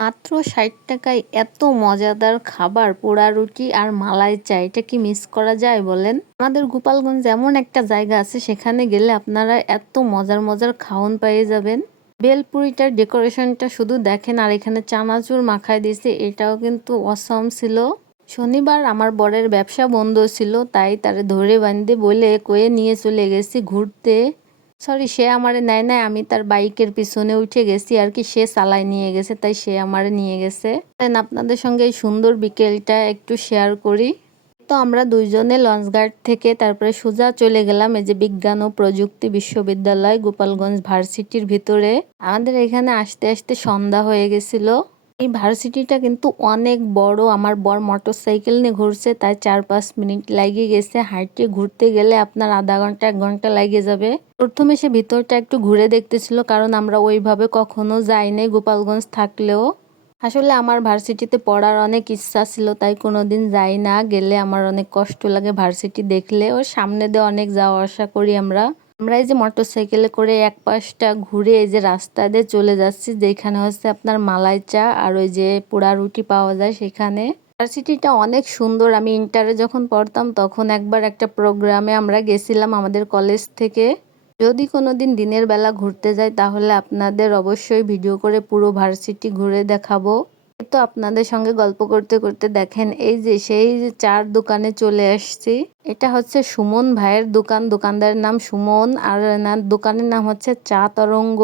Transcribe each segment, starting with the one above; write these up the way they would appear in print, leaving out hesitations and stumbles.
মাত্র ৬০ টাকায় এত মজাদার খাবার, পোড়া রুটি আর মালাই চা, এটা কি মিস করা যায় বলেন? আমাদের গোপালগঞ্জ এমন একটা জায়গা আছে, সেখানে গেলে আপনারা এত মজার মজার খাওন পেয়ে যাবেন। বেলপুরিটার ডেকোরেশনটা শুধু দেখেন, আর এখানে চানাচুর মাখায় দিয়েছে, এটাও কিন্তু অসম ছিল। শনিবার আমার বরের ব্যবসা বন্ধ ছিল, তাই তারে ধরে বান্ধে বলে কয়ে নিয়ে চলে গেছি ঘুরতে। সরি, সে আমারে নেয় নাই, আমি তার বাইকের পিছনে উঠে গেছি আর কি, সে চালায় নিয়ে গেছে, তাই সে আমারে নিয়ে গেছে। আপনাদের সঙ্গে এই সুন্দর বিকেলটা একটু শেয়ার করি। তো আমরা দুইজনে লঞ্চঘাট থেকে তারপরে সোজা চলে গেলাম এই যে বিজ্ঞান ও প্রযুক্তি বিশ্ববিদ্যালয় গোপালগঞ্জ ভার্সিটির ভিতরে। আমাদের এখানে আসতে আসতে সন্ধ্যা হয়ে গেছিল। এই ভার্সিটিটা কিন্তু অনেক বড়। আমার বর মোটরসাইকেল নিয়ে ঘুরছে, তাই ৪-৫ মিনিট লাগিয়ে গেছে। হাঁটতে ঘুরতে গেলে আপনার আধা ঘন্টা ১ ঘন্টা লাগে যাবে। প্রথমে সে ভিতরটা একটু ঘুরে দেখতেছিল, কারণ আমরা ওইভাবে কখনো যাইনি গোপালগঞ্জ থাকলেও। আসলে আমার ভার্সিটিতে পড়ার অনেক ইচ্ছা ছিল, তাই কোনোদিন যাই না। গেলে আমার অনেক কষ্ট লাগে ভার্সিটি দেখলে। ওর সামনে দিয়ে অনেক যাওয়া আসা করি আমরা। আমরা এই যে মোটরসাইকেলে করে এক পাশটা ঘুরে এই যে রাস্তা দিয়ে চলে যাচ্ছি, যেখানে হচ্ছে আপনার মালাই চা আর ওই যে পোড়া রুটি পাওয়া যায় সেখানে। ভার্সিটিটা অনেক সুন্দর। আমি ইন্টারে যখন পড়তাম তখন একবার একটা প্রোগ্রামে আমরা গেছিলাম আমাদের কলেজ থেকে। যদি কোনোদিন দিনের বেলা ঘুরতে যাই তাহলে আপনাদের অবশ্যই ভিডিও করে পুরো ভার্সিটি ঘুরে দেখাবো। তো আপনাদের সঙ্গে গল্প করতে করতে দেখেন এই যে সেই চার দোকানে চলে আসছি। এটা হচ্ছে সুমন ভাইয়ের দোকান, দোকানদারের নাম সুমন, আর দোকানের নাম হচ্ছে চা তরঙ্গ।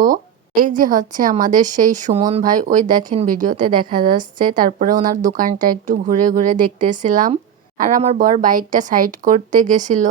এই যে হচ্ছে আমাদের সেই সুমন ভাই, ওই দেখেন ভিডিওতে দেখা যাচ্ছে। তারপরে ওনার দোকানটা একটু ঘুরে ঘুরে দেখতেছিলাম, আর আমার বর বাইকটা সাইড করতে গেছিল।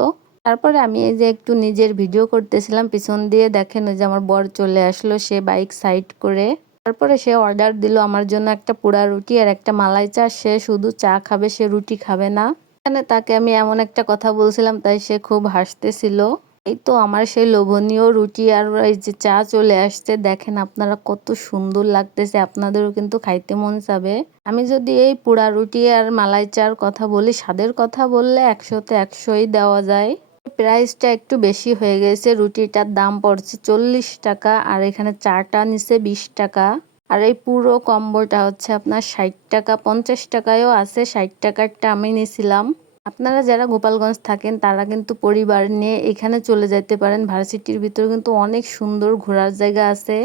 তারপরে আমি এই যে একটু নিজের ভিডিও করতেছিলাম, পিছন দিয়ে দেখেন ওই যে আমার বর চলে আসলো, সে বাইক সাইড করে। তারপরে সে অর্ডার দিল আমার জন্য একটা পোড়া রুটি আর একটা মালাই চা। সে শুধু চা খাবে, সে রুটি খাবে না। এখানে তাকে আমি এমন একটা কথা বলছিলাম, তাই সে খুব হাসতেছিল। এই তো আমার সেই লোভনীয় রুটি আর এই যে চা চলে আসছে। দেখেন আপনারা কত সুন্দর লাগতেছে, আপনাদেরও কিন্তু খাইতে মন চাবে। আমি যদি এই পোড়া রুটি আর মালাই চার কথা বলি, স্বাদের কথা বললে ১০০তে ১০০ই দেওয়া যায়। প্রাইসটা একটু বেশি হয়ে গেছে। রুটিটার দাম পড়ছে ৪০ টাকা, আর এখানে চাটা নিচে ২০ টাকা। আর এই পুরো কম্বোটা হচ্ছে আপনার ৬০ টাকা। ৫০ টাকায়ও আছে, ৬০ টাকারটা আমি নিয়েছিলাম। আপনারা যারা গোপালগঞ্জ থাকেন তারা কিন্তু পরিবার নিয়ে এখানে চলে যেতে পারেন। ভার্সিটির ভিতরে কিন্তু অনেক সুন্দর ঘোরার জায়গা আছে।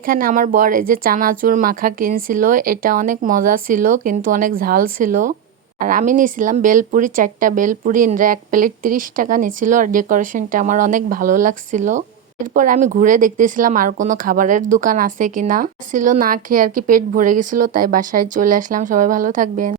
এখানে আমার বর এই যে চানাচুর মাখা কিনছিল, এটা অনেক মজা ছিল কিন্তু অনেক ঝাল ছিল। আর আমি নিয়েছিলাম বেলপুরি, ৪টা বেলপুরি, এক প্লেট ৩০ টাকা নিছিল। আর ডেকোরেশনটা আমার অনেক ভালো লাগছিল। এরপর আমি ঘুরে দেখতেছিলাম আর কোনো খাবারের দোকান আছে কিনা। ছিল না, খেয়ে আর কি পেট ভরে গেছিল, তাই বাসায় চলে আসলাম। সবাই ভালো থাকবেন।